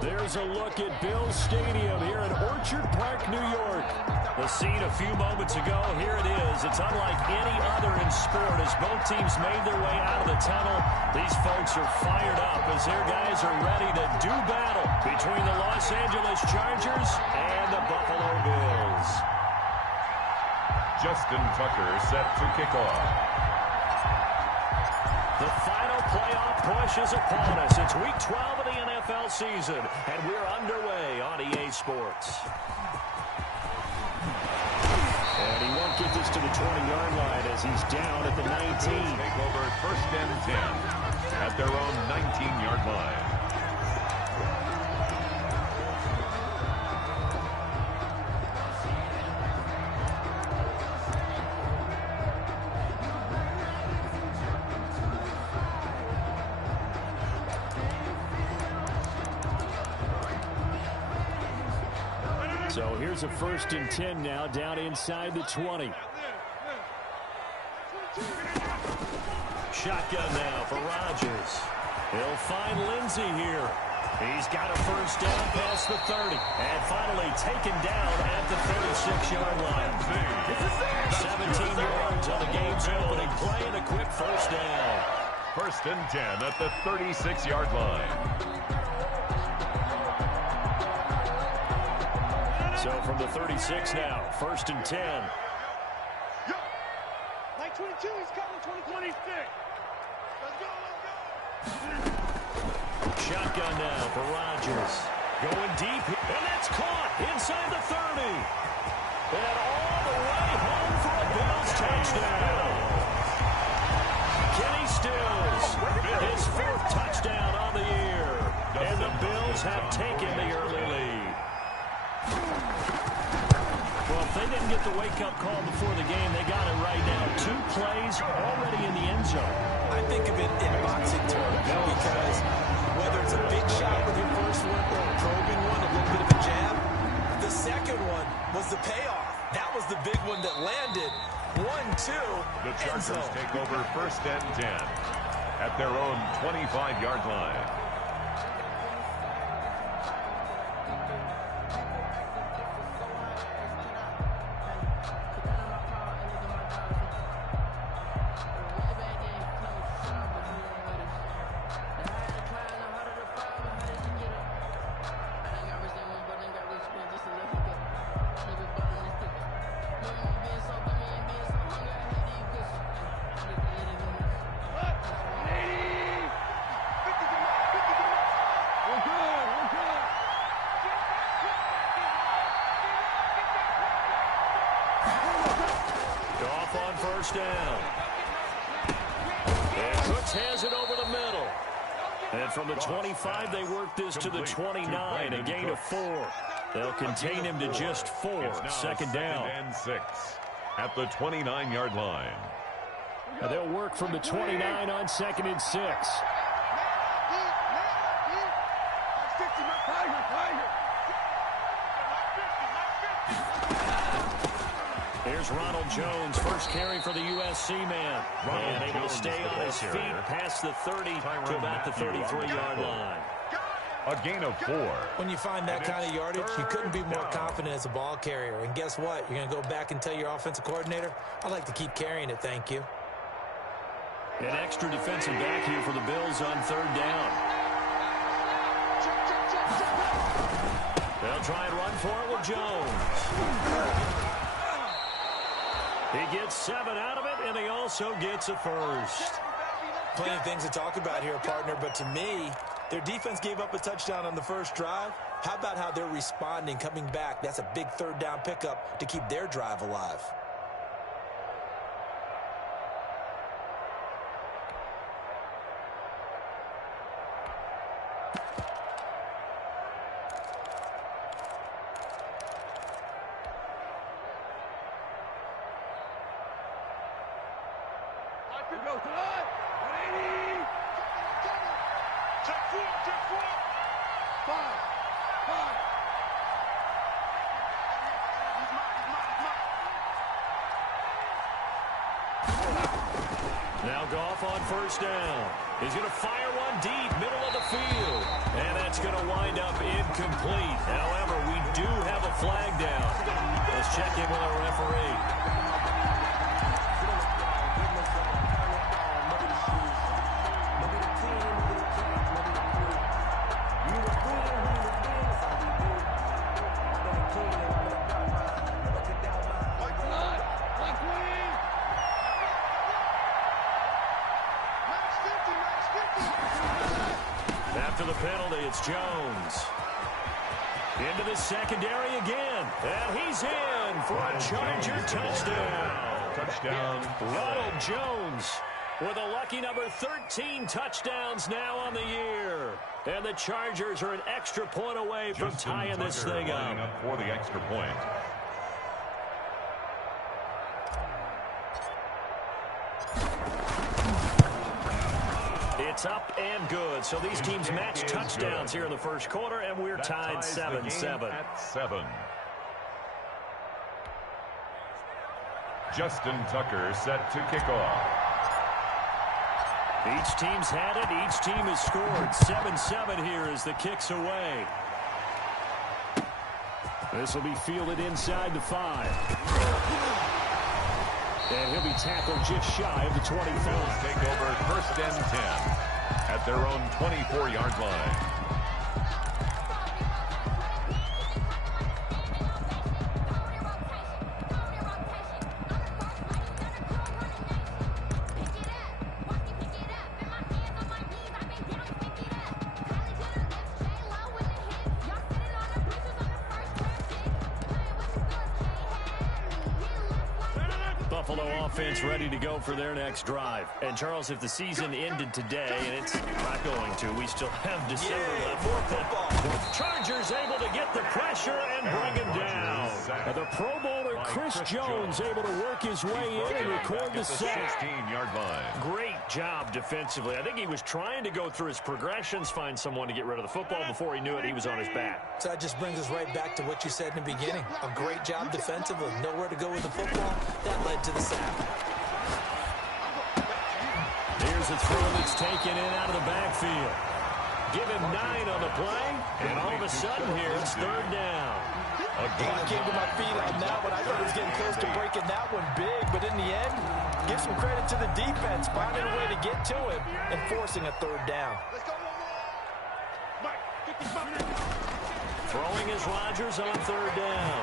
There's a look at Bills Stadium here in Orchard Park, New York. The scene a few moments ago, here it is. It's unlike any other in sport as both teams made their way out of the tunnel. These folks are fired up as their guys are ready to do battle between the Los Angeles Chargers and the Buffalo Bills. Justin Tucker set to kick off. The final playoff push is upon us. It's Week 12 of the NFL season, and we're underway on EA Sports. And he won't get this to the 20-yard line as he's down at the 19. Take over 1st and 10 at their own 19-yard line. So here's a 1st and 10 now down inside the 20. Shotgun now for Rodgers. He'll find Lindsey here. He's got a 1st down past the 30. And finally taken down at the 36-yard line. 17 yards on the game's opening play and a quick 1st down. 1st and 10 at the 36-yard line. So from the 36 now, 1st and 10. Yo, 922, he's coming, 2026. Let's go, let's go. Shotgun now for Rodgers. Going deep, and that's caught inside the 30. And all the way home for a Bills touchdown. Kenny Stills, his 4th touchdown on the year. And the Bills have taken the early lead. Well, if they didn't get the wake-up call before the game, they got it right now. 2 plays already in the end zone. I think of it in boxing terms because whether it's a big shot with your first one or a probing one, a little bit of a jab, the second one was the payoff. That was the big one that landed. 1-2. The Chargers take over 1st and 10 at their own 25-yard line. Down. And Cooks has it over the middle. And from the 25, they work this to the 29, a gain of 4. They'll contain him to just 4. 2nd down. 2nd and 6 at the 29-yard line. And they'll work from the 29 on 2nd and 6. Here's Ronald Jones, 1st carry for the USC man. And able to stay on his feet past the 30 to about the 33-yard line. A gain of 4. When you find that kind of yardage, you couldn't be more confident as a ball carrier. And guess what? You're going to go back and tell your offensive coordinator, I'd like to keep carrying it, thank you. An extra defensive back here for the Bills on 3rd down. They'll try and run for it with Jones. He gets 7 out of it, and he also gets a 1st. Plenty of things to talk about here, partner, but to me, their defense gave up a touchdown on the 1st drive. How about how they're responding, coming back? That's a big 3rd down pickup to keep their drive alive. Now Goff on 1st down. He's going to fire one deep, middle of the field. And that's going to wind up incomplete. However, we do have a flag down. Let's check in with our referee. After the penalty, it's Jones. Into the secondary again. And he's in for a Charger touchdown. Touchdown. Ronald Jones with a lucky number 13 touchdowns now on the year. And the Chargers are an extra point away from tying this thing up. For the extra point. It's up and good. So these teams match touchdowns here in the first quarter, and we're tied 7-7. At 7. Justin Tucker set to kick off. Each team's had it. Each team has scored. 7-7 here as the kick's away. This will be fielded inside the 5. And he'll be tackled just shy of the 25. Take over first and 10 at their own 24-yard line. Buffalo offense ready to go for their next drive. And, Charles, if the season ended today, and it's not going to, we still have December left. More football. Chargers able to get the pressure and bring him down. And the Pro Bowler Chris Jones able to work his way in and record the sack. 16-yard line. Great job defensively. I think he was trying to go through his progressions, find someone to get rid of the football. Before he knew it, he was on his back. So that just brings us right back to what you said in the beginning. A great job defensively. Nowhere to go with the football. That led to the sack. Here's a throw that's taken in out of the backfield. Give him 9 on the play, and all of a sudden here it's third down. I came to my feet on that one. I thought he was getting close to breaking that one big, but in the end, give some credit to the defense, finding a way to get to him and forcing a third down. Throwing is Rodgers on third down.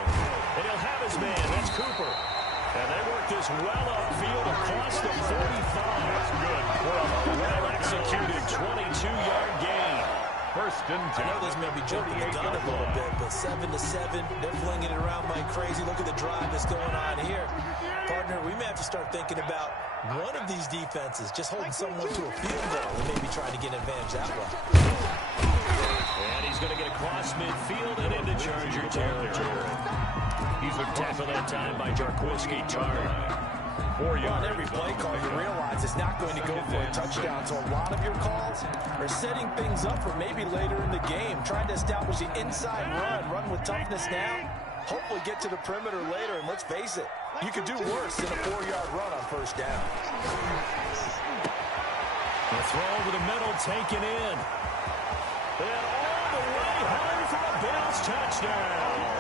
And he'll have his man. That's Cooper. And they work this well upfield across the 45. That's good. Well-executed 22-yard gain. First and 10. I know this may be jumping the gun a little bit, but 7-7, they're flinging it around like crazy. Look at the drive that's going on here. Partner, we may have to start thinking about one of these defenses just holding someone to a field goal and maybe trying to get an advantage that way. And he's going to get across midfield and into Charger territory. He's a tackle that time by Jarquiski Tarr. 4 yards. On every play call, you realize it's not going to go for a touchdown. So a lot of your calls are setting things up for maybe later in the game, trying to establish the inside run with toughness now, hopefully get to the perimeter later. And let's face it, you could do worse than a 4-yard run on first down. The throw over the middle taken in. And all the way home for a Bills touchdown.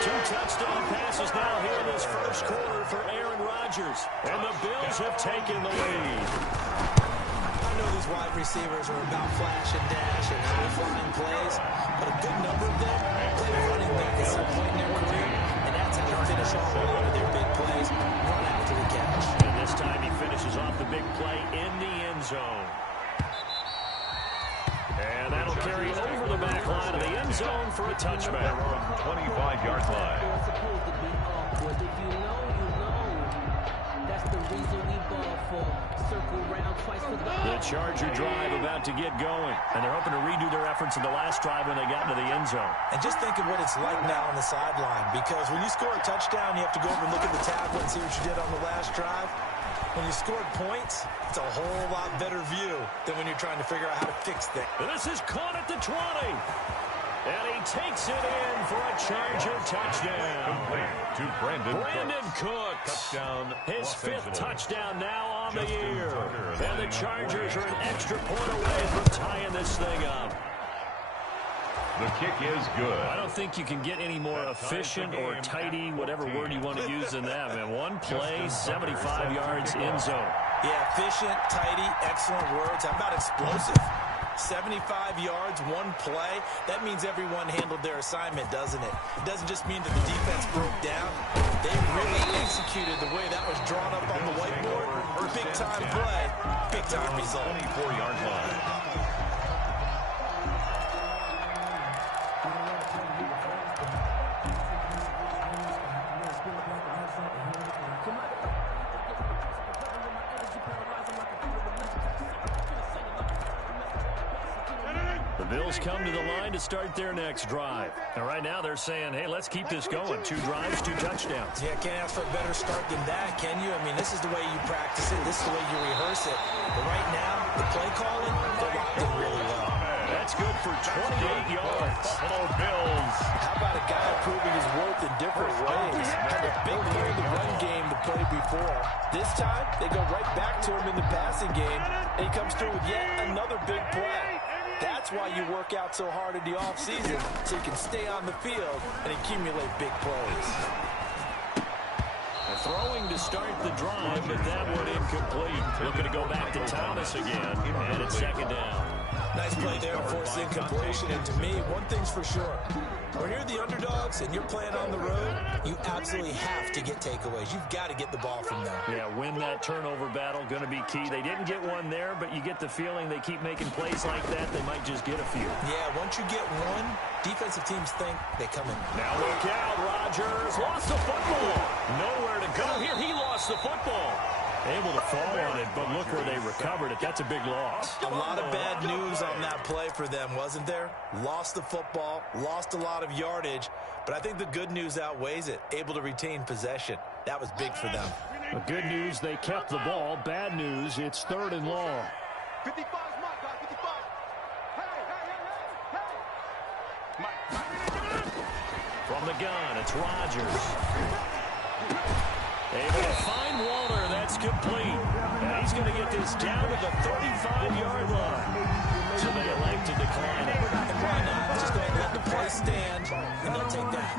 2 touchdown passes now here in this first quarter for Aaron Rodgers. And the Bills have taken the lead. I know these wide receivers are about flash and dash and high-flying plays, but a good number of them play running back at some point in their career, and that's how they finish off a lot of their big plays, run after the catch. And this time he finishes off the big play in the end zone. And that'll carry over the back line of the end zone for a touchback. 25-yard line. The Charger drive about to get going. And they're hoping to redo their efforts in the last drive when they got into the end zone. And just think of what it's like now on the sideline, because when you score a touchdown, you have to go over and look at the tablet and see what you did on the last drive. When you scored points, it's a whole lot better view than when you're trying to figure out how to fix things. And this is caught at the 20. And he takes it in for a Charger touchdown. Complete to Brandon Cooks. Touchdown. His Los 5th Angeles. touchdown now on the year. And the Chargers are an extra point away from tying this thing up. The kick is good. I don't think you can get any more efficient or tidy, whatever word you want to use in that, man. One play, 75 yards in zone. Yeah, efficient, tidy, excellent words. How about explosive? 75 yards, one play. That means everyone handled their assignment, doesn't it? It doesn't just mean that the defense broke down. They really executed the way that was drawn up on the whiteboard. Big-time play, big-time result. 24-yard line. Bills come to the line to start their next drive. And right now they're saying, hey, let's keep this going. 2 drives, 2 touchdowns. Yeah, can't ask for a better start than that, can you? I mean, this is the way you practice it. This is the way you rehearse it. But right now, the play calling, they're locked in really well. That's good for 28 yards. Buffalo Bills. How about a guy proving his worth in different ways? Had a big play in the run game the play before. This time, they go right back to him in the passing game, and he comes through with yet another big play. That's why you work out so hard in the offseason, so you can stay on the field and accumulate big plays. Throwing to start the drive, but that one incomplete. Looking to go back to Thomas again, and it's 2nd down. Nice play there to force incompletion, and to me, one thing's for sure. When you're the underdogs and you're playing on the road, you absolutely have to get takeaways. You've got to get the ball from them. Yeah, win that turnover battle, going to be key. They didn't get one there, but you get the feeling they keep making plays like that, they might just get a few. Yeah, once you get one, defensive teams think they come in. Now look out, Rodgers lost the football. Nowhere to go here. He lost the football. Able to fall on it, but look where they recovered it. That's a big loss. A lot of bad news on that play for them, wasn't there? Lost the football, lost a lot of yardage, but I think the good news outweighs it. Able to retain possession. That was big for them. The good news, they kept the ball. Bad news, it's 3rd and long. 55 is Mike, guys, 55. Hey. From the gun, it's Rodgers. Able to find Walter. That's complete. And he's going to get this down to the 35-yard line. So they elect to decline it. And why not? Just go ahead and let the play stand, and they'll take that.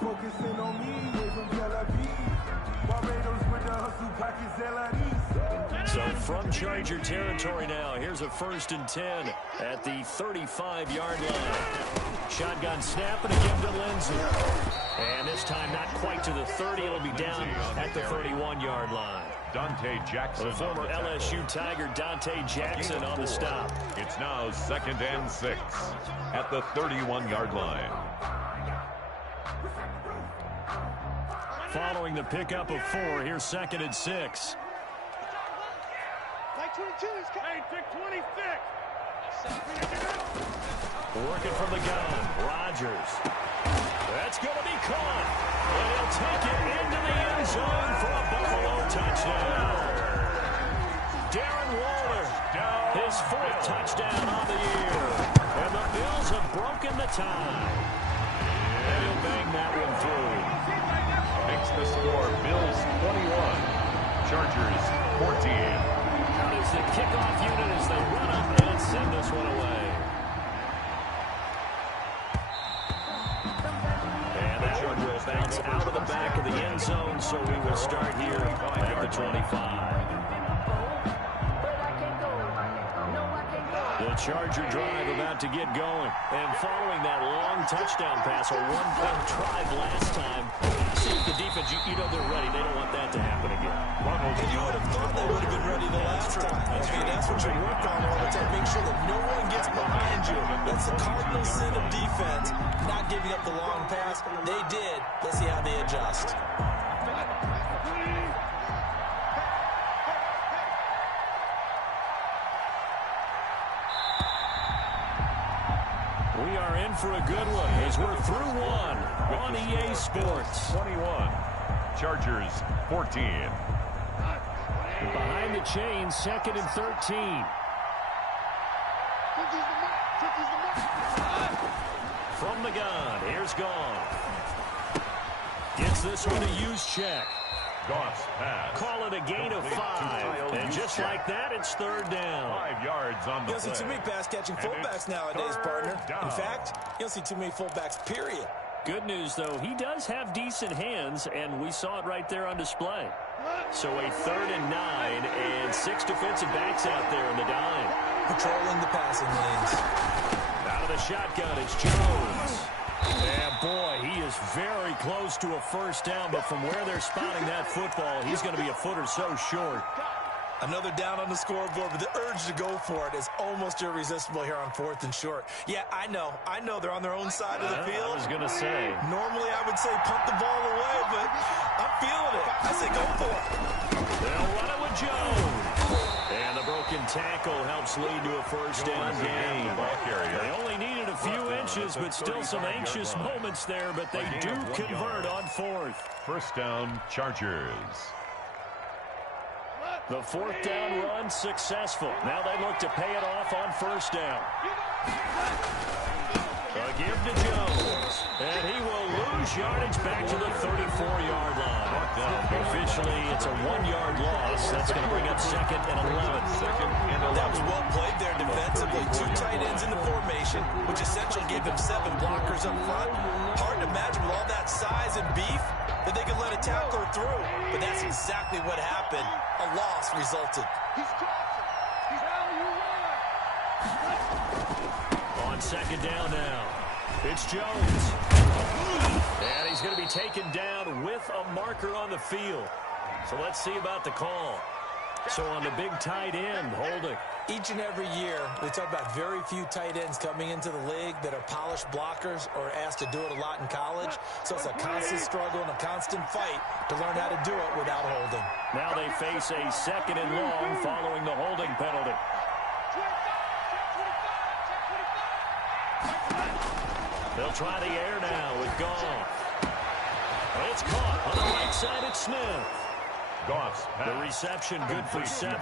Focusing on me, from Tel Aviv. Barbados with the hustle pockets, So from Charger territory now, here's a 1st and 10 at the 35-yard line. Shotgun snap and a give to Lindsay. And this time not quite to the 30. It'll be down at the 31-yard line. Dante Jackson. The former LSU Tiger Dante Jackson on the stop. It's now 2nd and 6 at the 31-yard line. Following the pickup of 4, here's 2nd and 6. Like 22, he's coming. Hey, pick 26. Working from the gun, Rodgers. That's going to be caught. And he'll take it into the end zone for a Buffalo touchdown. Darren Waller, his 4th touchdown on the year. And the Bills have broken the tie. And he'll bang that one through. Makes the score Bills 21, Chargers 14. How does the kickoff unit as they run up and send this one away? And that one will bounce out of the back of the end zone, so we will start here at the 25. The Charger drive about to get going. And following that long touchdown pass, a one-point drive last time, see the defense, you know they're ready. They don't want that to happen again. And you would have thought they would have been ready the last time. I mean, that's what you work on all the time. Make sure that no one gets behind you. That's the cardinal sin of defense, not giving up the long pass. They did. Let's see how they adjust. We are in for a good one as we're through one on EA Sports. 21, Chargers 14. Behind the chain, 2nd and 13. From the gun, here's Gone. Gets this one to use check. Goff's pass. Call it a gain of 5. And just like that, it's third down. 5 yards on the You don't see too many pass-catching fullbacks nowadays, partner. In fact, you don't see too many fullbacks, period. Good news, though, he does have decent hands, and we saw it right there on display. So a 3rd and 9, and 6 defensive backs out there in the dime. Patrolling the passing lanes. Out of the shotgun, it's Jones. And boy, he is very close to a first down, but from where they're spotting that football, he's going to be a foot or so short. Another down on the scoreboard, but the urge to go for it is almost irresistible here on 4th and short. Yeah, I know they're on their own side of the field. I was going to say. Normally I would say punt the ball away, but I'm feeling it. I say go for it. They'll run it with Jones. And the broken tackle helps lead to a first down gain. They only needed a few inches, but still some anxious moments there, but they do convert on 4th. First down, Chargers. The 4th down run successful. Now they look to pay it off on first down. A give to Jones. And he will lose yardage back to the 34-yard line. Officially, it's a 1-yard loss. That's going to bring up 2nd and 11. That was well played there defensively. 2 tight ends in the formation, which essentially gave them 7 blockers up front. Hard to imagine with all that size and beef that they could let a tackler through. But that's exactly what happened. A loss resulted. On 2nd down now, it's Jones. And he's going to be taken down with a marker on the field. So let's see about the call. So on the big tight end, holding. Each and every year, we talk about very few tight ends coming into the league that are polished blockers or asked to do it a lot in college. So it's a constant struggle and a constant fight to learn how to do it without holding. Now they face a 2nd and long following the holding penalty. They'll try the air now with Goff. It's caught on the right side. It's Smith. Goff's pass. The reception good for 7.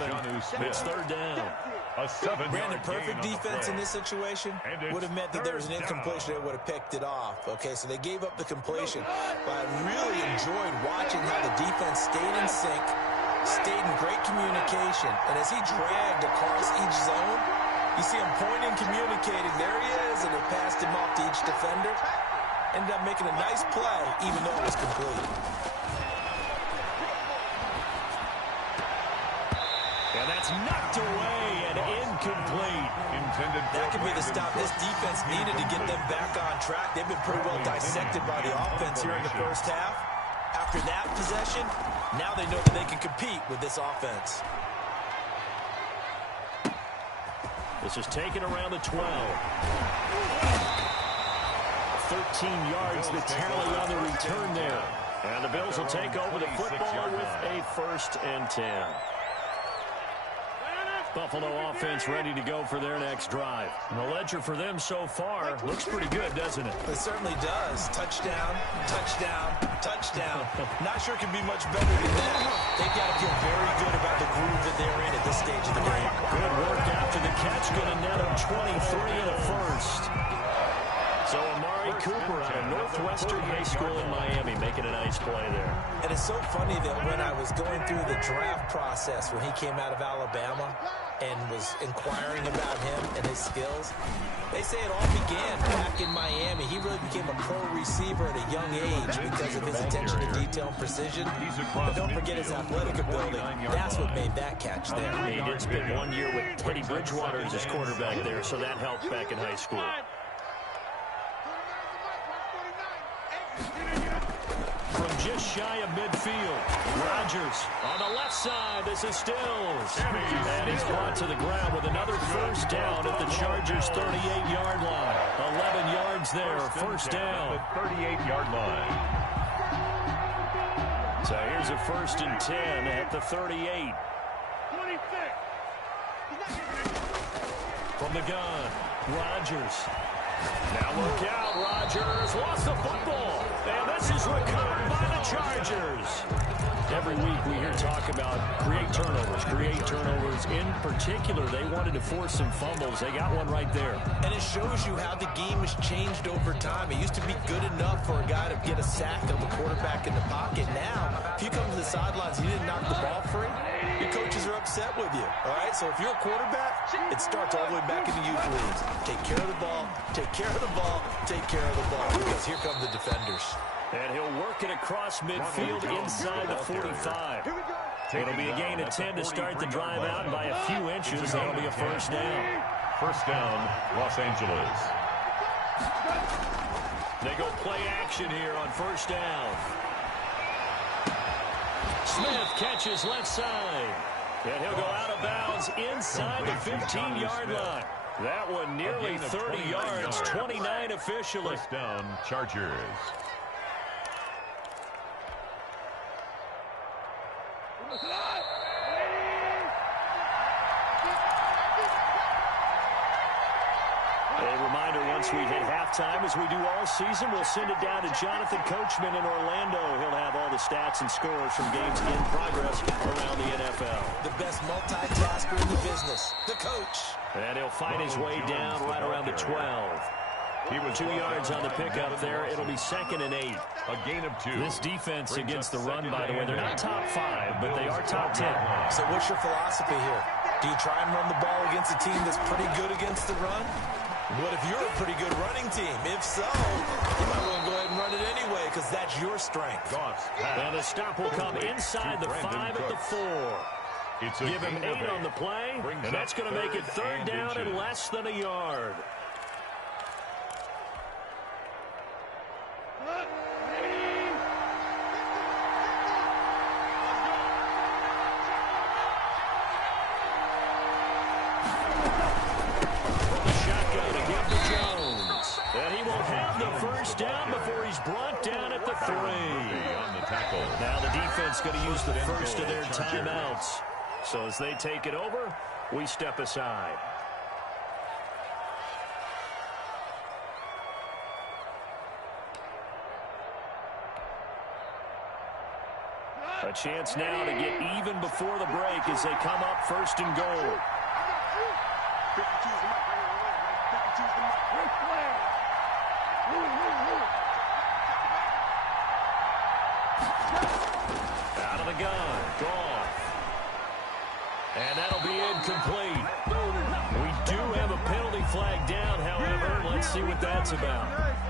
It's 3rd down. A 7-yard Brandon, perfect gain on the defense in play. this situation would have meant that there was an incompletion. They would have picked it off. Okay, so they gave up the completion. But I really enjoyed watching how the defense stayed in sync, stayed in great communication. And as he dragged across each zone, you see him pointing, communicating. There he is, and they passed him off to each defender. Ended up making a nice play, even though it was complete. And that's knocked away and incomplete. That could be the stop this defense needed to get them back on track. They've been pretty well dissected by the offense here in the first half. After that possession, now they know that they can compete with this offense. This is taken around the 12. 13 yards the tally on the return there. And the Bills will take over the football with a 1st and 10. Buffalo offense ready to go for their next drive. And the ledger for them so far looks pretty good, doesn't it? It certainly does. Touchdown, touchdown, touchdown. Not sure it can be much better than that. They've got to feel very good about the groove that they're in at this stage of the game. Good work after the catch. Going to net him 23 and a 1st. So Amari Cooper out of Northwestern High School in Miami making a nice play there. And it's so funny that when I was going through the draft process when he came out of Alabama and was inquiring about him and his skills, they say it all began back in Miami. He really became a pro receiver at a young age because of his attention to detail and precision. But don't forget his athletic ability. That's what made that catch there. He did spend 1 year with Teddy Bridgewater as his quarterback there, so that helped back in high school. From just shy of midfield, Rodgers on the left side. This is Stills. And he's brought to the ground with another first down at the Chargers' 38-yard line. 11 yards there, first down. The 38-yard line. So here's a 1st and 10 at the 38. From the gun, Rodgers. Now look out, Rodgers lost the football. And this is recovered by the Chargers. Every week we hear talk about create turnovers. In particular, they wanted to force some fumbles. They got one right there. And it shows you how the game has changed over time. It used to be good enough for a guy to get a sack of a quarterback in the pocket. Now, if you come to the sidelines and you didn't knock the ball free, your coaches are upset with you. All right, so if you're a quarterback, it starts all the way back in the youth leagues. Take care of the ball, take care of the ball, take care of the ball, because here come the defenders. And he'll work it across midfield inside the 45. It'll be a gain of 10 to start the drive out by a few inches. That'll be a first down. First down, Los Angeles. They go play action here on first down. Smith catches left side. And he'll go out of bounds inside the 15-yard line. That one nearly 30 yards, 29 officially. First down, Chargers. A reminder, once we hit halftime, as we do all season, we'll send it down to Jonathan Coachman in Orlando. He'll have all the stats and scores from games in progress around the NFL. The best multitasker in the business, the coach. And he'll fight his way down right around the 12. He was 2 yards on the pickup there. It'll be 2nd and 8. A gain of 2. This defense against the run, by the way, they're not top 5, but they are top 10. So what's your philosophy here? Do you try and run the ball against a team that's pretty good against the run? What if you're a pretty good running team? If so, you might want to go ahead and run it anyway, because that's your strength. And the stop will come inside the 5 at the 4. Give him 8 on the play, and that's going to make it 3rd down and less than a yard. Brought down at the 3. On the tackle. Now the defense going to use the first of their timeouts. So as they take it over, we step aside. A chance now to get even before the break as they come up 1st and goal. Out of the gun, Goff. And that'll be incomplete. We do have a penalty flag down, however. Let's see what that's about.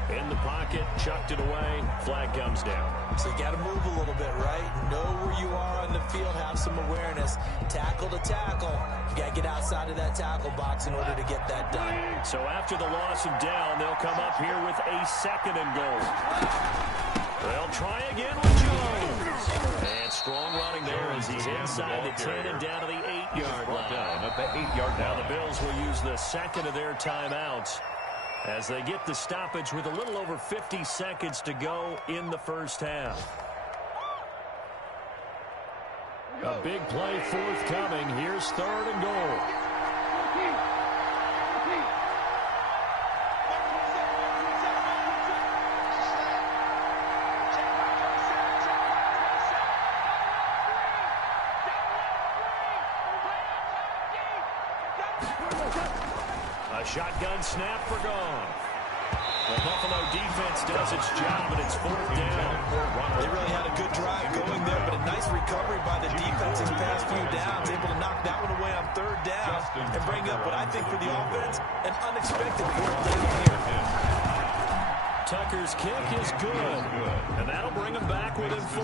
In the pocket, chucked it away, flag comes down. So you got to move a little bit, right? Know where you are on the field, have some awareness. Tackle to tackle. You got to get outside of that tackle box in order to get that done. So after the loss of down, they'll come up here with a 2nd and goal. They'll try again with Jones. And strong running there as he's inside the 10 and down to the 8-yard line. Down at the 8-yard line. Now the Bills will use the 2nd of their timeouts as they get the stoppage with a little over 50 seconds to go in the first half. A big play forthcoming. Here's 3rd and goal. A shotgun snap for Goff. The Buffalo defense does its job, and it's 4th down. They really had a good drive going there, but a nice recovery by the defense these past few downs, able to knock that one away on 3rd down and bring up what I think for the offense, an unexpected 4th down here. Tucker's kick is good, and that'll bring them back within 4.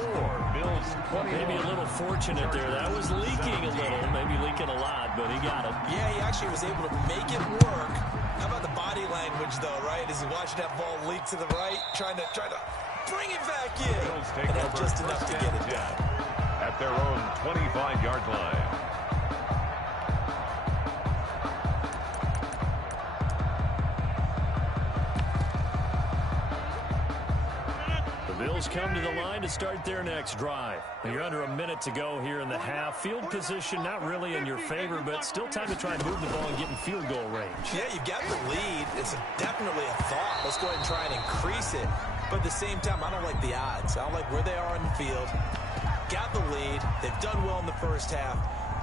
Maybe a little fortunate there. That was leaking a little, maybe leaking a lot, but he got it. Yeah, he actually was able to make it work. How about the body language, though, right? As he watched that ball leak to the right, trying to bring it back in, and had just enough to get it done. At their own 25-yard line. Bills come to the line to start their next drive. You're under a minute to go here in the half. Field position not really in your favor, but still time to try and move the ball and get in field goal range. Yeah, you've got the lead. It's definitely a thought. Let's go ahead and try and increase it. But at the same time, I don't like the odds. I don't like where they are on the field. Got the lead. They've done well in the first half.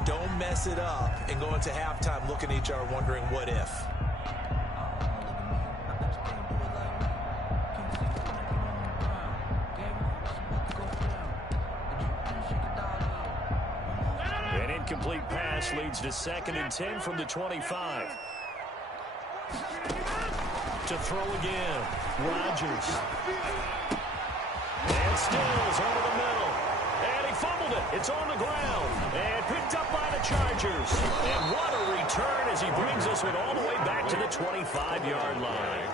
Don't mess it up and go into halftime looking at each other wondering what if. An incomplete pass leads to 2nd and 10 from the 25. To throw again. Rodgers. And Stills over the middle. And he fumbled it. It's on the ground. And picked up by the Chargers. And what a return as he brings us all the way back to the 25-yard line.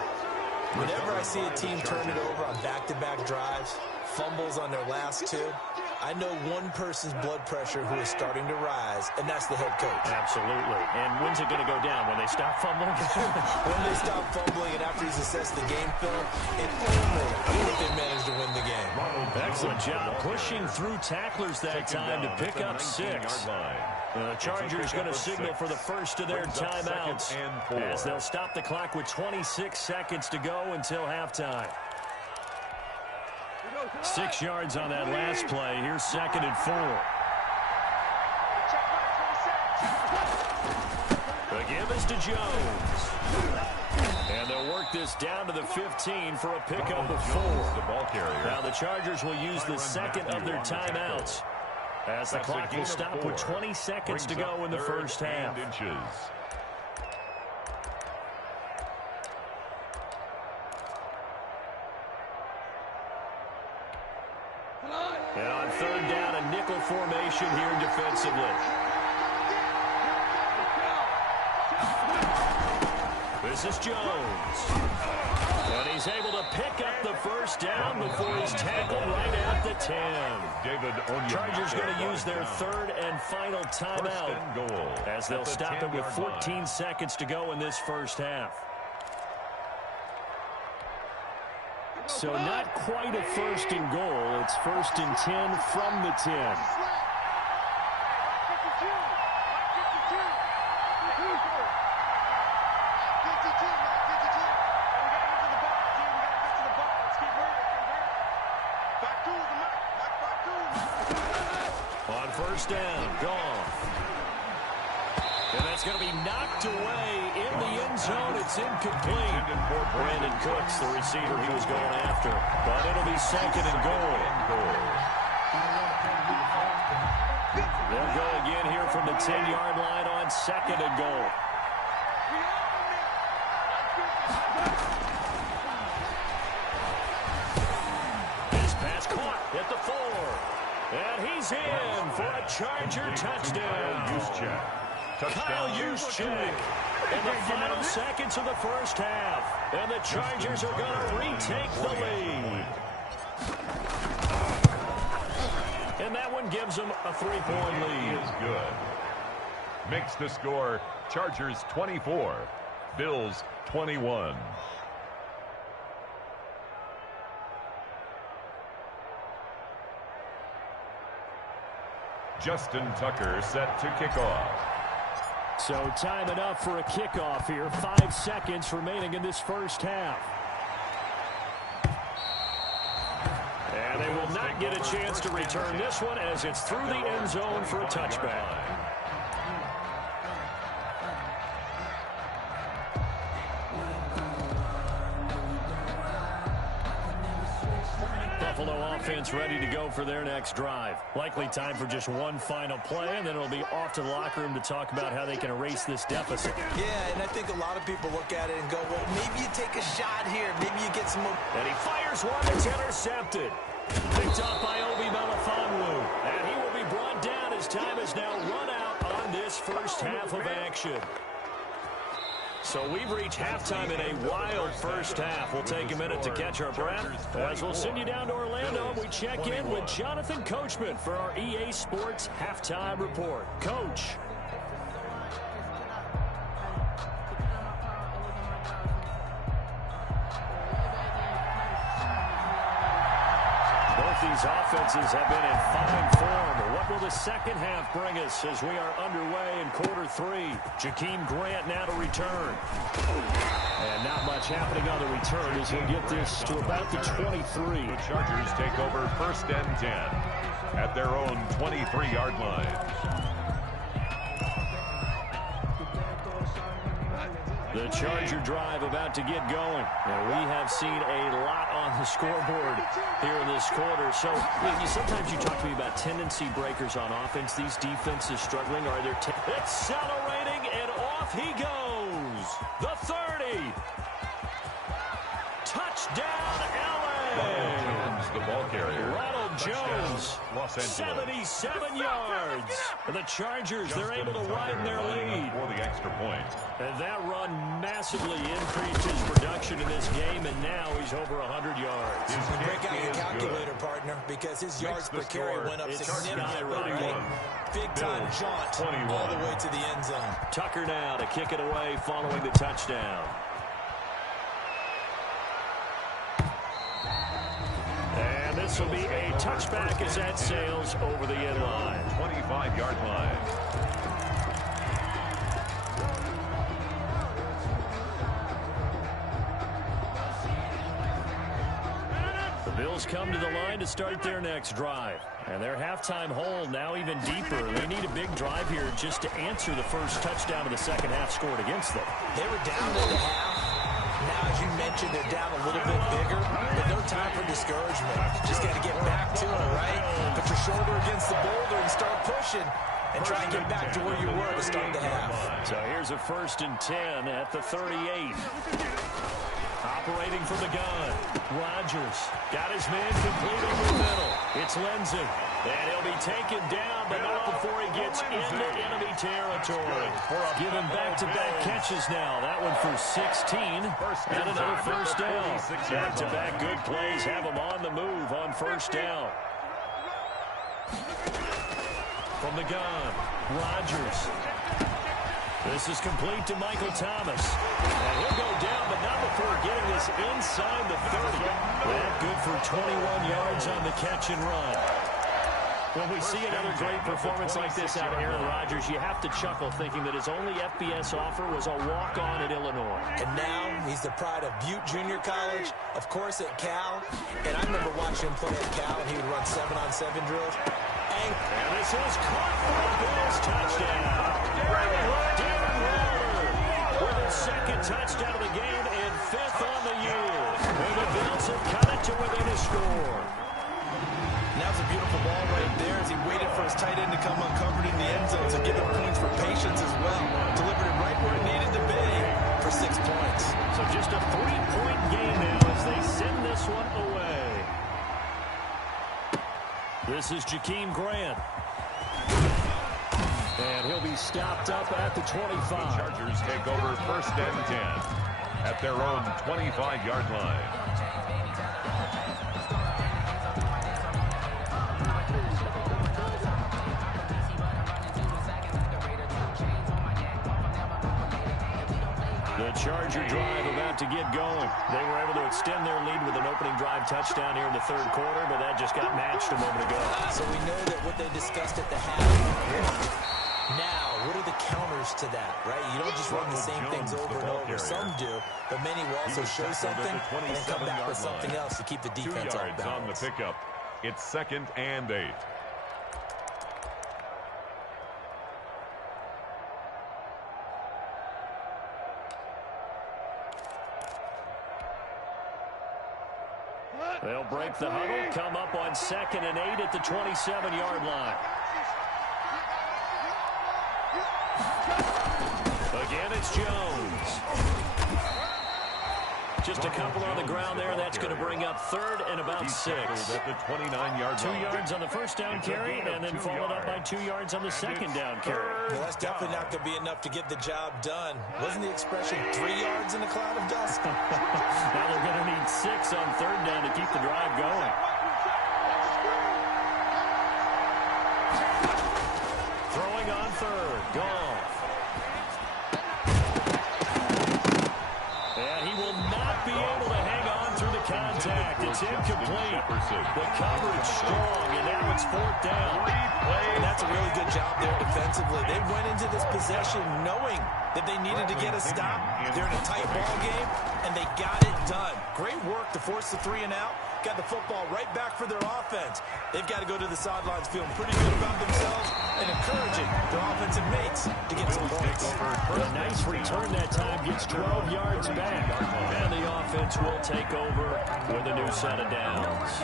Whenever I see a team turn it over on back-to-back drives, fumbles on their last two, I know one person's blood pressure who is starting to rise, and that's the head coach. Absolutely. And when's it going to go down? When they stop fumbling? When they stop fumbling and after he's assessed the game film, and only if they manage to win the game. Excellent job pushing through tacklers that time to pick up 6. The Chargers going to signal for the first of their timeouts as they'll stop the clock with 26 seconds to go until halftime. 6 yards on that last play. Here's 2nd and 4. The give is to Jones. And they'll work this down to the 15 for a pickup of 4. Now the Chargers will use the second of their timeouts as the clock will stop with 20 seconds to go in the first half. And on 3rd down, a nickel formation here defensively. This is Jones. And he's able to pick up the first down before he's tackled right at the 10. Chargers going to use their 3rd and final timeout as they'll stop it with 14 seconds to go in this first half. So not quite a 1st and goal. It's 1st and 10 from the 10. On 1st down, Goff. And that's going to be knocked away in the end zone. It's incomplete. Brandon Cooks, the receiver he was going after. But it'll be 2nd and goal. They'll go again here from the 10-yard line on 2nd and goal. This pass caught at the 4. And he's in for a Charger touchdown. Kyle Juszczyk in the final seconds of the first half. And the Chargers are going to retake the lead. And that one gives them a 3-point lead. Is good. Makes the score Chargers 24, Bills 21. Justin Tucker set to kick off. So time enough for a kickoff here. 5 seconds remaining in this first half. And they will not get a chance to return this one as it's through the end zone for a touchback. Buffalo offense ready to go for their next drive. Likely time for just one final play, and then it'll be off to the locker room to talk about how they can erase this deficit. Yeah, and I think a lot of people look at it and go, well, maybe you take a shot here. Maybe you get some more. And he fires one that's intercepted. Picked up by Obi Melifonwu. And he will be brought down as time is now run out on this first half of action. So we've reached halftime in a wild first half. We'll take a minute to catch our breath as we'll send you down to Orlando and we check in with Jonathan Coachman for our EA Sports Halftime Report. Coach. these offenses have been in fine form. What will the second half bring us as we are underway in quarter 3? Jakeem Grant now to return. And not much happening on the return as he'll get this to about the 23. The Chargers take over 1st and 10 at their own 23-yard line. The Charger drive about to get going. And we have seen a lot on the scoreboard here in this quarter. So sometimes you talk to me about tendency breakers on offense. These defenses struggling. Are there accelerating, and off he goes. The 30. Touchdown, LA. Jones, the ball carrier. Ronald Jones, Los Angeles. 77 yards. The Chargers, they're able to widen their lead. For the extra point. And that run massively increased his production in this game, and now he's over 100 yards. Break out your calculator, partner, because his yards per carry went up significantly. Big-time jaunt all the way to the end zone. Tucker now to kick it away following the touchdown. And this will be a touchback as that sails over the end line. 25-yard line. The Bills come to the line to start their next drive. And their halftime hole now even deeper. They need a big drive here just to answer the first touchdown of the second half scored against them. They were down in the half. Now, as you mentioned, they're down a little bit bigger, but no time for discouragement. Just got to get back to it, right? Put your shoulder against the boulder and start pushing and try and get back to where you were to start the half. So here's a 1st and 10 at the 38. Operating from the gun. Rodgers got his man complete over the middle. It's Lindsey. And he'll be taken down, but not before he gets into enemy territory. Give him back-to-back catches now. That one for 16. And another first down. Back-to-back good plays have him on the move on first down. From the gun, Rodgers. This is complete to Michael Thomas. And he'll go down, but not before getting this inside the 30. That good for 21 yards on the catch and run. When we see another great performance like this out of Aaron Rodgers, you have to chuckle thinking that his only FBS offer was a walk-on at Illinois. And now he's the pride of Butte Junior College, of course at Cal. And I remember watching him play at Cal, and he would run 7-on-7 drills. And this is caught for the Bills touchdown. Darren Waller with his second touchdown of the game and 5th on the year. And the Bills have cut it to within a score. Now's a beautiful ball right there as he waited for his tight end to come uncovered in the end zone, so give him points for patience as well. Delivered it right where it needed to be for 6 points. So just a 3-point game now as they send this one away. This is Jakeem Grant. And he'll be stopped up at the 25. The Chargers take over 1st and 10 at their own 25-yard line. The Charger drive about to get going. They were able to extend their lead with an opening drive touchdown here in the 3rd quarter, but that just got matched a moment ago. So we know that what they discussed at the half. Now, what are the counters to that, right? You don't just run the same things over and over. Some do, but many will also show something and then come back with something else to keep the defense off balance. 2 yards on the pickup. It's 2nd and 8. They'll break the huddle, come up on 2nd and 8 at the 27-yard line. Again, it's Jones. Just a couple on the ground there. That's going to bring up 3rd and about 6. At the 29-yard 2 yards on the first down carry, and then followed up by 2 yards on the second down carry. Well, that's definitely not going to be enough to get the job done. Wasn't the expression 3 yards in a cloud of dust? Now they're going to need 6 on 3rd down to keep the drive going. Throwing on 3rd. Goff. And he will not be able to hang on through the contact. It's incomplete. The coverage strong, and now it's fourth down. And that's a really good job there defensively. They went into this possession knowing that they needed to get a stop. They're in a tight ball game, and they got it done. Great work to force the 3 and out. Got the football right back for their offense. They've got to go to the sidelines feeling pretty good about themselves and encouraging their offensive mates to get some points. A nice return that time, gets 12 yards back. And the offense will take over with a new set of downs.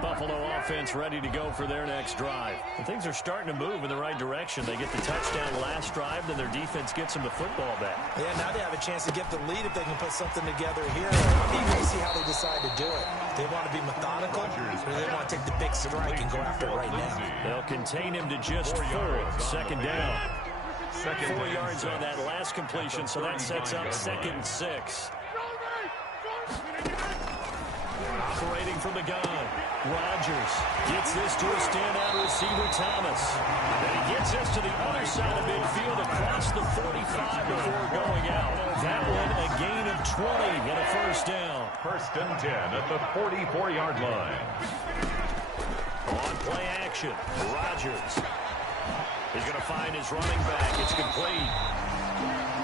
Buffalo offense ready to go for their next drive. And things are starting to move in the right direction. They get the touchdown last drive, then their defense gets them the football back. Yeah, now they have a chance to get the lead if they can put something together here. I'm eager to see how they decide to do it. They want to be methodical, or they want to take the big strike and go after it right now. They'll contain him to just 4. Second down. 4 yards on that last completion, so that sets up 2nd and 6. Operating from the gun. Rodgers gets this to a standout receiver, Thomas. And he gets this to the other side of midfield across the 45 before going out. That one a gain of 20 and a first down. 1st and 10 at the 44-yard line. On play action, Rodgers. He's going to find his running back. It's complete.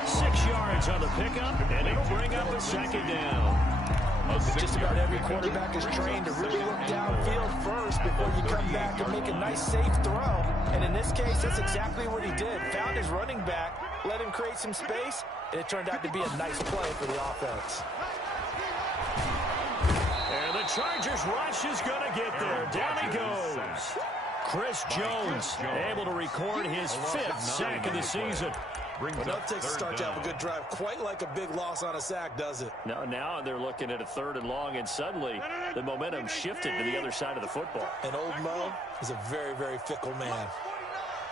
6 yards on the pickup, and it'll bring up a 2nd down. Just about every quarterback is trained to really look downfield first before you come back and make a nice, safe throw. And in this case, that's exactly what he did. Found his running back, let him create some space, and it turned out to be a nice play for the offense. And the Chargers rush is going to get there. Down he goes. Chris Jones able to record his 5th sack of the season. But that takes a start to have a good drive. Quite like a big loss on a sack, does it? Now they're looking at a 3rd and long, and suddenly the momentum shifted to the other side of the football. And old Mo is a very, very fickle man.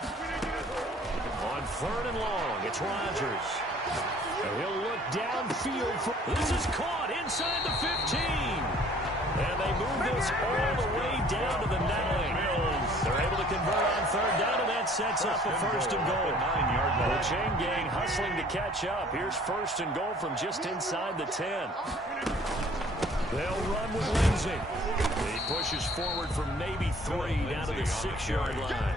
On 3rd and long, it's Rodgers. And he'll look downfield. This is caught inside the 15. And they move this all the way down to the 9. They're able to convert on 3rd down, and that sets up a 1st and goal. The chain gang hustling to catch up. Here's 1st and goal from just inside the 10. They'll run with Lindsey. He pushes forward from maybe 3 down to the 6-yard line.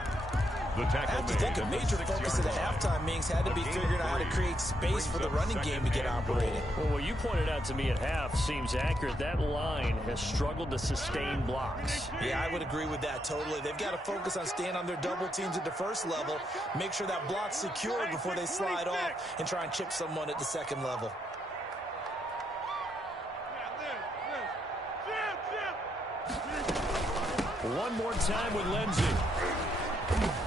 The tackle. I have to think a major focus of the halftime meetings had to be figuring out how to create space for the running game to get operating. Well, what you pointed out to me at half seems accurate. That line has struggled to sustain blocks. Yeah, I would agree with that totally. They've got to focus on staying on their double teams at the first level, make sure that block's secured before they slide off and try and chip someone at the 2nd level. One more time with Lindsey.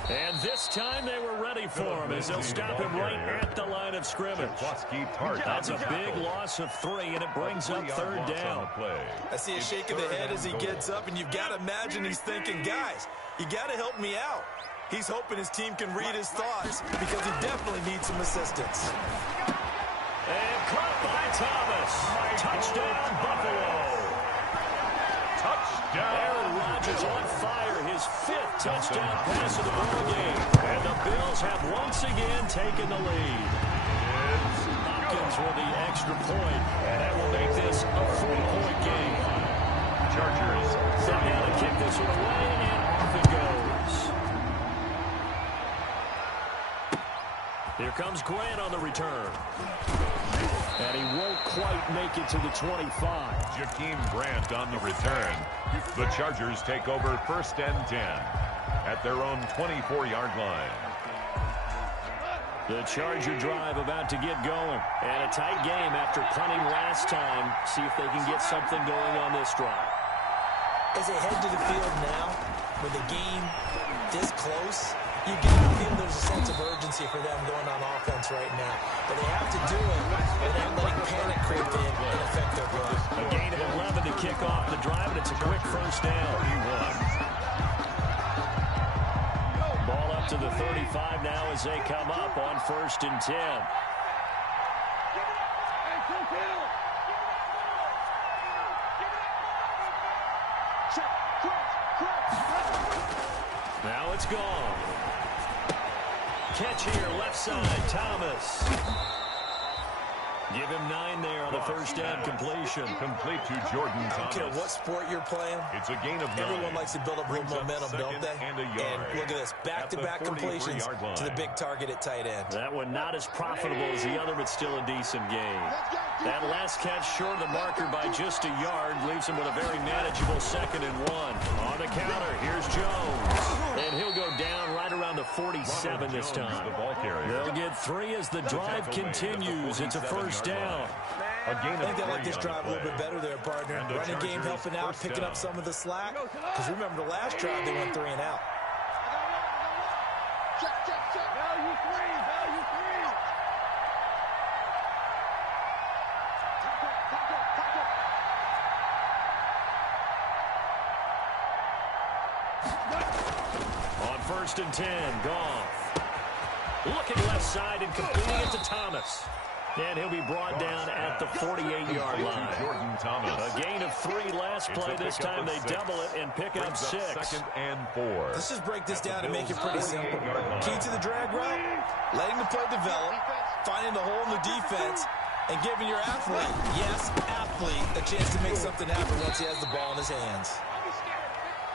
And this time they were ready for him as they'll stop him right at the line of scrimmage. That's a big loss of 3, and it brings up 3rd down. I see a shake of the head as he gets up, and you've got to imagine he's thinking, guys, you got to help me out. He's hoping his team can read his thoughts because he definitely needs some assistance. And caught by Thomas. Touchdown, Buffalo. Touchdown. Aaron Rodgers on fire. His 5th touchdown pass of the ball game. And the Bills have once again taken the lead. Hopkins with the extra point. And that will make this a 4-point game. Chargers. So now to kick this one away, and off it goes. Here comes Grant on the return. And he won't quite make it to the 25. Jakeem Grant on the return. The Chargers take over 1st and 10 at their own 24-yard line. The Charger drive about to get going. And a tight game after punting last time. See if they can get something going on this drive. As they head to the field now, with the game this close, you got to feel there's a sense of urgency for them going on offense right now. But they have to do it without letting panic creep in and affect their run. A gain of 11 to kick off the drive, and it's a quick first down. Ball up to the 35 now as they come up on 1st and 10. Now it's gone. Catch here, left side, Thomas. Give him 9 there on the first down completion. Complete to Jordan Thomas. I don't care what sport you're playing. It's a gain of 9. Everyone likes to build up a little momentum, don't they? And a yard. And look at this, back-to-back completions to the big target at tight end. That one not as profitable as the other, but still a decent gain. That last catch short of the marker by just a yard leaves him with a very manageable 2nd and 1. On the counter, here's Jones. And he'll go down right around the 47 this time. The ball carrier. They'll get 3 as the drive continues. It's a first down. I think they like this drive a little bit better there, partner. Running game helping out, picking up some of the slack. Because remember the last drive, they went 3 and out. Value 3, value 3. On 1st and 10, Goff. Looking left side and completing it to Thomas. And he'll be brought down at the 48-yard line. Jordan Thomas. A gain of 3 last play. This time they double it and pick up 6. 2nd and 4. Let's just break this down and make it pretty simple. Key to the drag route, letting the play develop, finding the hole in the defense, and giving your athlete, yes, athlete, a chance to make something happen once he has the ball in his hands.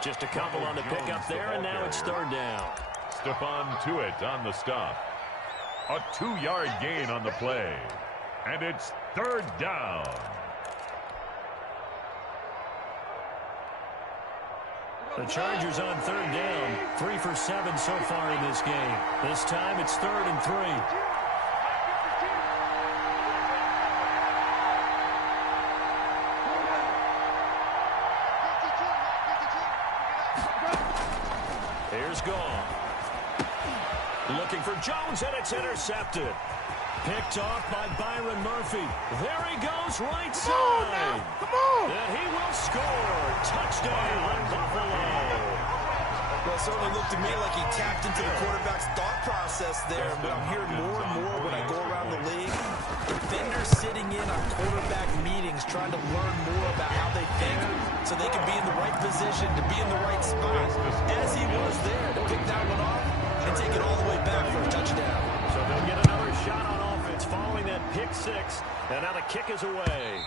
Just a couple on the pickup there, and now it's 3rd down. Stephon Tuitt on the stop. A 2-yard gain on the play. And it's 3rd down. The Chargers on 3rd down. 3 for 7 so far in this game. This time it's 3rd and 3. Here's Goff. Looking for Jones, and it's intercepted. Picked off by Byron Murphy. There he goes, right side. Come on! And he will score. Touchdown, Buffalo. Well, it certainly looked to me like he tapped into the quarterback's thought process there, but I'm hearing more and more when I go around the league. Defenders sitting in on quarterback meetings trying to learn more about how they think so they can be in the right position, to be in the right spot, as he was there to pick that one off and take it all the way back for a touchdown. So they'll get another shot on offense following that pick 6, and now the kick is away.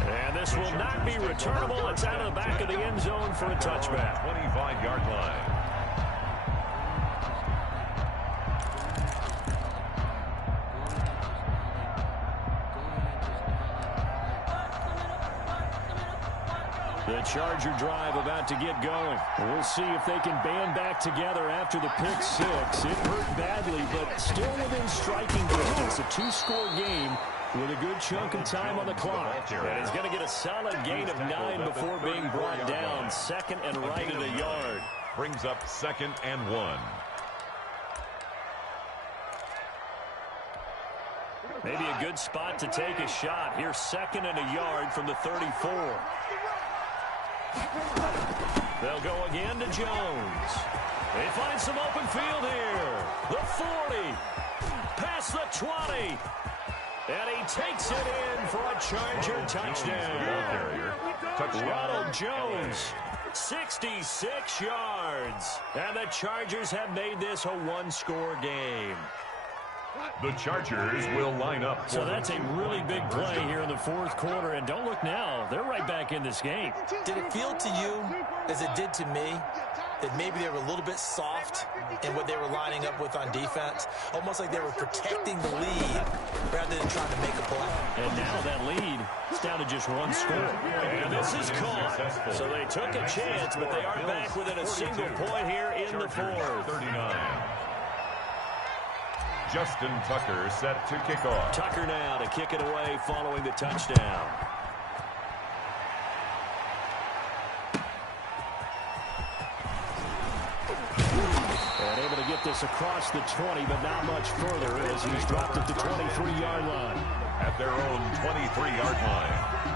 And this will not be returnable. It's out of the back of the end zone for a touchback. 25-yard line. The Charger drive about to get going. We'll see if they can band back together after the pick 6. It hurt badly, but still within striking distance. A 2-score game with a good chunk of time on the clock. And he's going to get a solid gain of 9 before being brought down. 2nd and right at a yard. Brings up 2nd and 1. Maybe a good spot to take a shot. Here's 2nd and a yard from the 34. They'll go again to Jones. They find some open field here. The 40. Past the 20. And he takes it in for a Charger touchdown. Ronald Jones, 66 yards. And the Chargers have made this a 1-score game. The Chargers will line up. So that's a really big play here in the 4th quarter. And don't look now. They're right back in this game. Did it feel to you, as it did to me, that maybe they were a little bit soft in what they were lining up with on defense? Almost like they were protecting the lead rather than trying to make a play. And now that lead is down to just 1 score. And this is caught. So they took a chance, but they are back within a single point here in the 4th. 39. Justin Tucker set to kick off. Tucker now to kick it away following the touchdown. And able to get this across the 20, but not much further as he's dropped at the 23-yard line. At their own 23-yard line.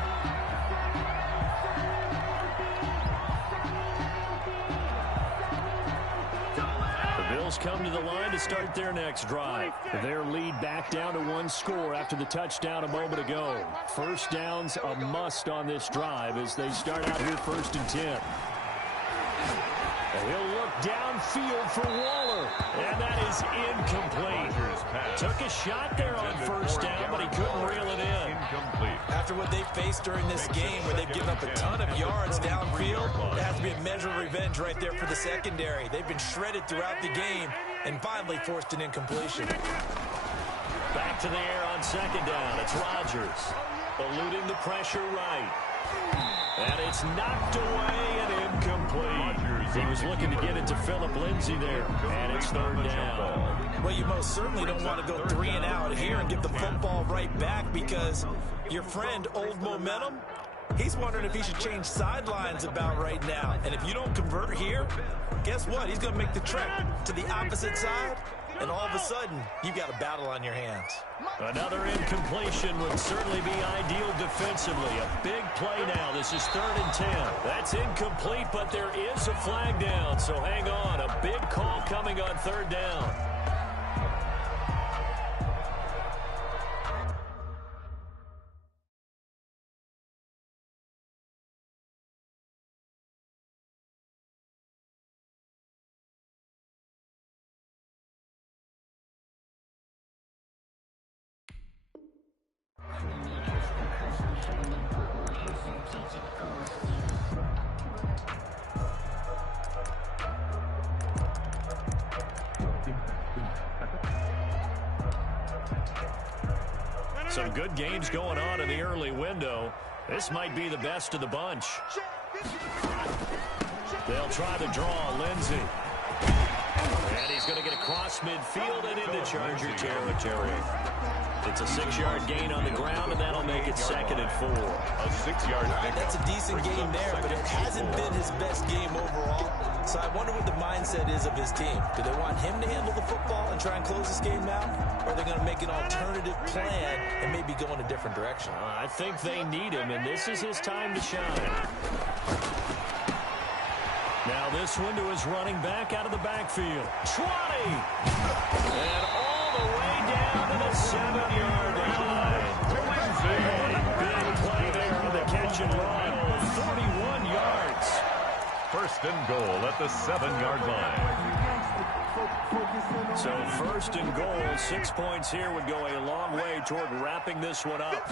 Bills come to the line to start their next drive. Their lead back down to 1 score after the touchdown a moment ago. First down's a must on this drive as they start out here 1st and 10. And he'll look downfield for Waller. And that is incomplete. Took a shot there on first down, but he couldn't reel it in. Incomplete. After what they've faced during this game, where they've given up a ton of yards downfield, there has to be a measure of revenge right there for the secondary. They've been shredded throughout the game and finally forced an incompletion. Back to the air on second down. It's Rodgers, eluding the pressure right. And it's knocked away and incomplete. He was looking to get it to Phillip Lindsay there. And it's third down. Well, you most certainly don't want to go 3 and out here and give the football right back, because your friend, Old Momentum, he's wondering if he should change sidelines about right now. And if you don't convert here, guess what? He's going to make the trek to the opposite side, and all of a sudden, you've got a battle on your hands. Another incompletion would certainly be ideal defensively. A big play now. This is 3rd and 10. That's incomplete, but there is a flag down, so hang on. A big call coming on 3rd down. Some good games going on in the early window. This might be the best of the bunch. They'll try to draw Lindsay. And he's going to get across midfield and into Charger territory. It's a 6-yard gain on the ground, and that'll make it 2nd and 4. A 6-yard pickup. That's a decent game there, but it hasn't been his best game overall. So I wonder what the mindset is of his team. Do they want him to handle the football and try and close this game out? Or are they going to make an alternative plan and maybe go in a different direction? I think they need him, and this is his time to shine. Now this window is running back out of the backfield. 20! And all the way down to the 7-yard line. Big play there on the catch and run. 41 yards. 1st and goal at the 7-yard line. So 1st and goal, 6 points here would go a long way toward wrapping this one up.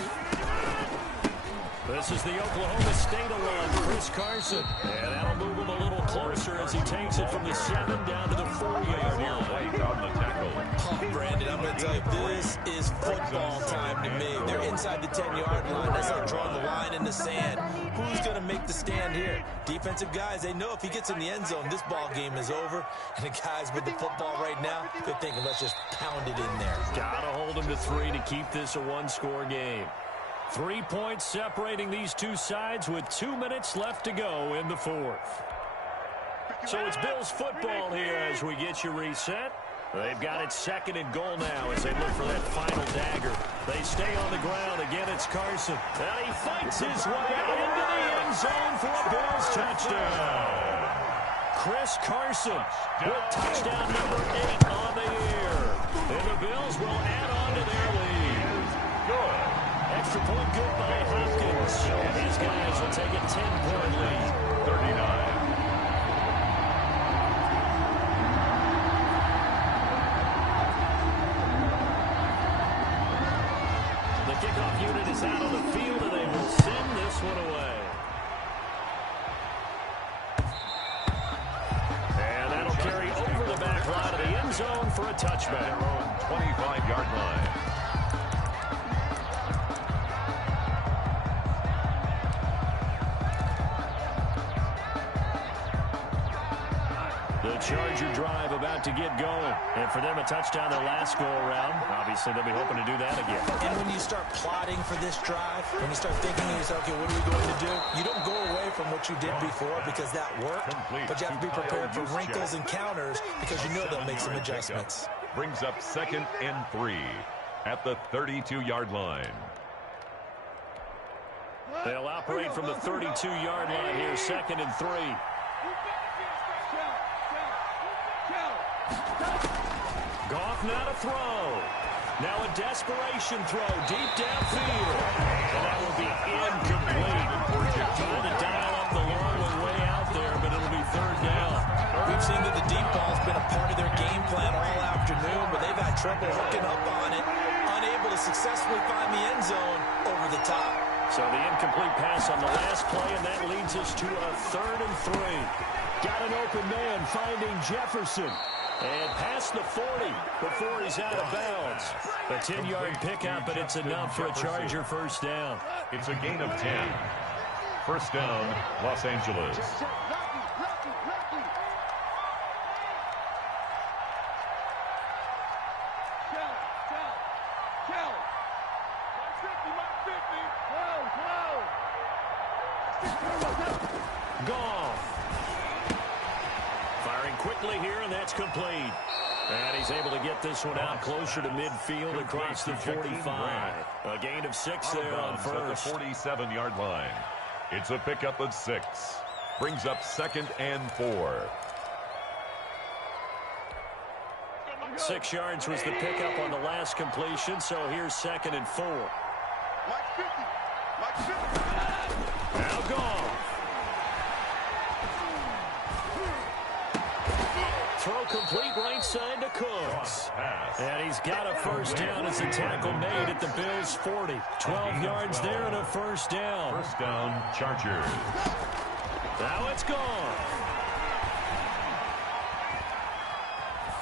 This is the Oklahoma State run, Chris Carson. And that'll move him a little closer as he takes it from the 7 down to the 4-yard line. Right on the tackle. Oh, Brandon, I'm going to tell you, this is football time to me. They're inside the 10-yard line. That's like drawing the line in the sand. Who's going to make the stand here? Defensive guys, they know if he gets in the end zone, this ball game is over. And the guys with the football right now, they're thinking, let's just pound it in there. Got to hold him to 3 to keep this a 1-score game. 3 points separating these two sides with 2 minutes left to go in the 4th. So it's Bills football here as we get you reset. They've got it 2nd and goal now as they look for that final dagger. They stay on the ground. Again, it's Carson. And he fights his way into the end zone for a Bills touchdown. Chris Carson with touchdown number 8 on the year. And the Bills will add on to their lead. Good. Extra point good by Hopkins. And these guys will take a 10-point lead. 39. The kickoff unit is out on the field, and they will send this one away. And that'll carry over the back line of the end zone for a touchback. 25-yard line. The Charger drive about to get going. And for them, a touchdown their last go-around. Obviously, they'll be hoping to do that again. And when you start plotting for this drive, when you start thinking to yourself, okay, what are we going to do? You don't go away from what you did before because that worked. But you have to be prepared for wrinkles and counters because you know they'll make some adjustments. Brings up 2nd and 3 at the 32-yard line. They'll operate from the 32-yard line here, 2nd and 3. Goff now to throw. Now a desperation throw deep downfield. And that will be incomplete. Trying to dial up the long one way out there, but it'll be 3rd down. part of their game plan all afternoon, but they've had trouble hooking up on it, unable to successfully find the end zone over the top. So the incomplete pass on the last play, and that leads us to a 3rd and 3. Got an open man finding Jefferson. And past the 40 before he's out of bounds. A 10-yard pickup, but it's enough for a Charger first down. It's a gain of 10. First down, Los Angeles. Gone. Firing quickly here, and that's complete. And he's able to get this one out closer to midfield across the 45. A gain of 6 there on first. At the 47-yard line. It's a pickup of 6. Brings up 2nd and 4. 6 yards was the pickup on the last completion, so here's 2nd and 4. Now gone. Throw complete right side to Cooks. And he's got a first down as a tackle made at the Bills' 40. 12 yards there and a first down. First down, Chargers. Now it's gone.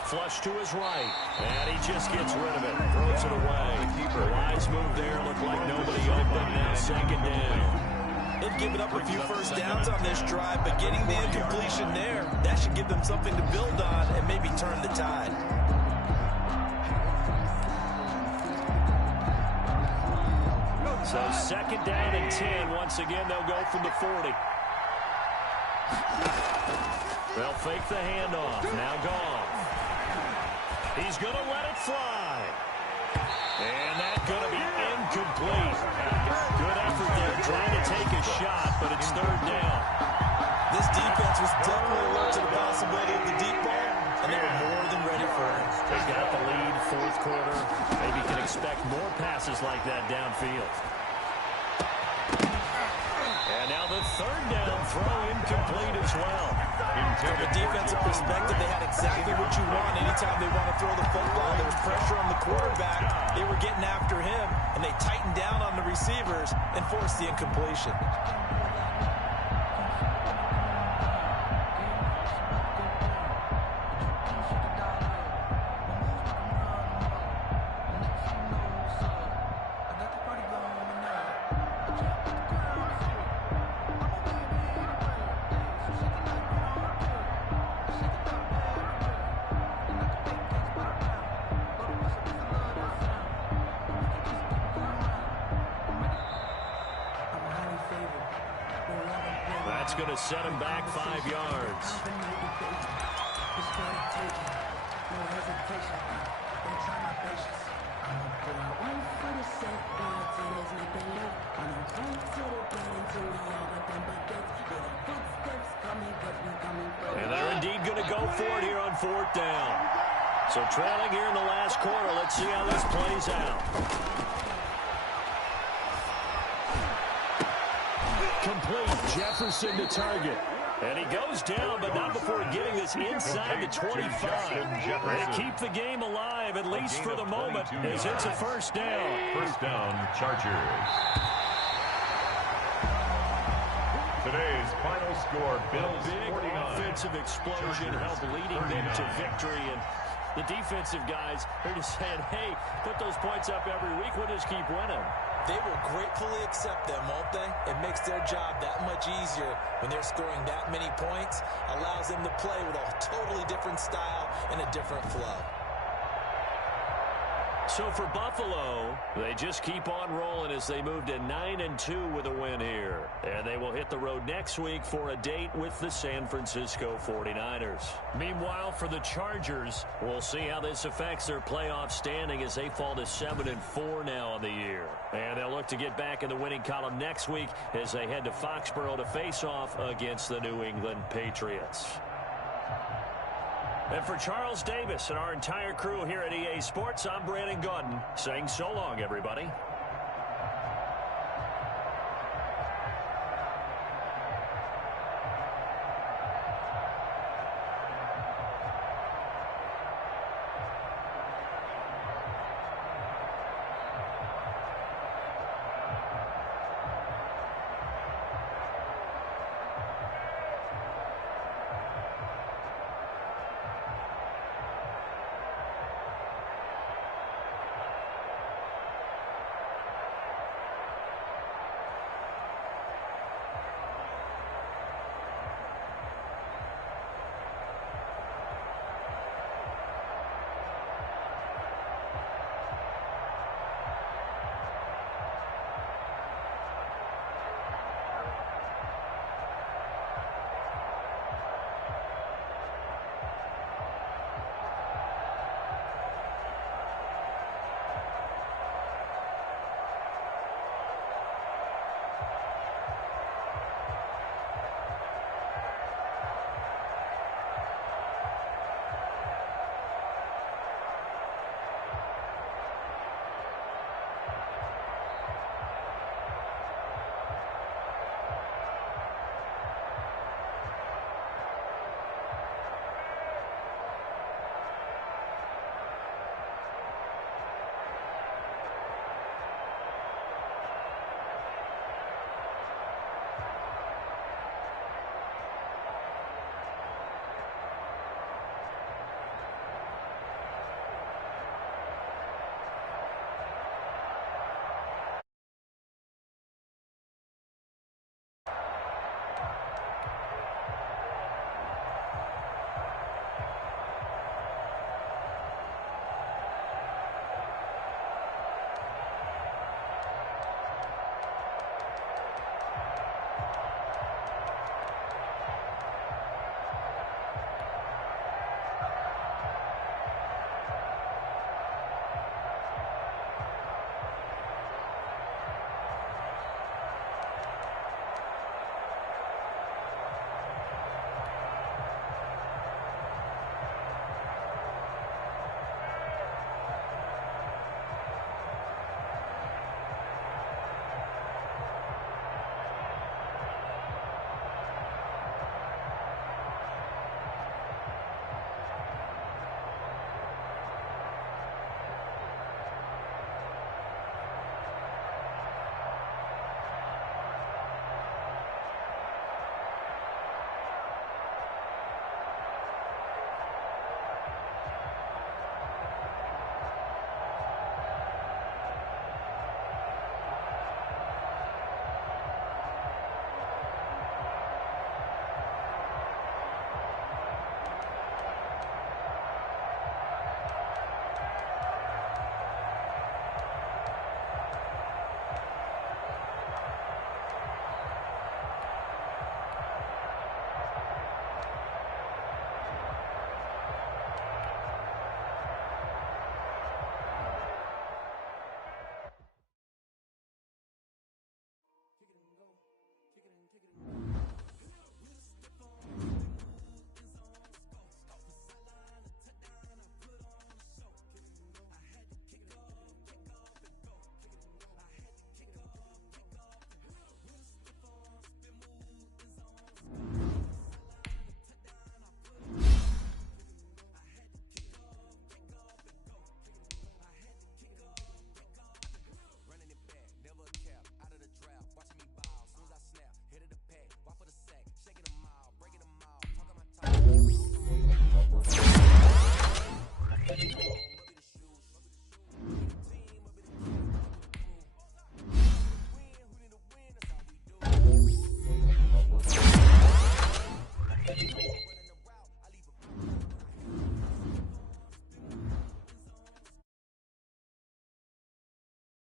Flush to his right. And he just gets rid of it. Throws it away. The wise move there. Looked like nobody open. Now 2nd down. They've given up a few first downs on this drive, but getting the incompletion there, that should give them something to build on and maybe turn the tide. So 2nd down and 10. Once again, they'll go from the 40. They'll fake the handoff. Now gone. He's going to let it fly. And that's going to be incomplete. Good effort there trying to take a shot, but it's 3rd down. This defense was definitely alert to the possibility of the deep ball, and they were more than ready for it. They got the lead, 4th quarter. Maybe can expect more passes like that downfield. And now the 3rd down throw incomplete as well. From a defensive perspective, they had exactly what you want anytime they want to throw the football. There was pressure on the quarterback. They were getting after him, and they tightened down on the receivers and forced the incompletion. That's going to set him back 5 yards. And they're indeed going to go for it here on 4th down. So trailing here in the last quarter. Let's see how this plays out. Complete. Jefferson to target. And he goes down, but not before getting this inside the 25. They keep the game alive, at least for the moment, as it's a first down. First down, Chargers. Today's final score, Bills Big 49. offensive explosion helped leading them to victory. And the defensive guys are just saying, hey, put those points up every week. We'll just keep winning. They will gratefully accept them, won't they? It makes their job that much easier when they're scoring that many points. Allows them to play with a totally different style and a different flow. So for Buffalo, they just keep on rolling as they move to 9-2 with a win here. And they will hit the road next week for a date with the San Francisco 49ers. Meanwhile, for the Chargers, we'll see how this affects their playoff standing as they fall to 7-4 now on the year. And they'll look to get back in the winning column next week as they head to Foxborough to face off against the New England Patriots. And for Charles Davis and our entire crew here at EA Sports, I'm Brandon Gaudin saying so long, everybody.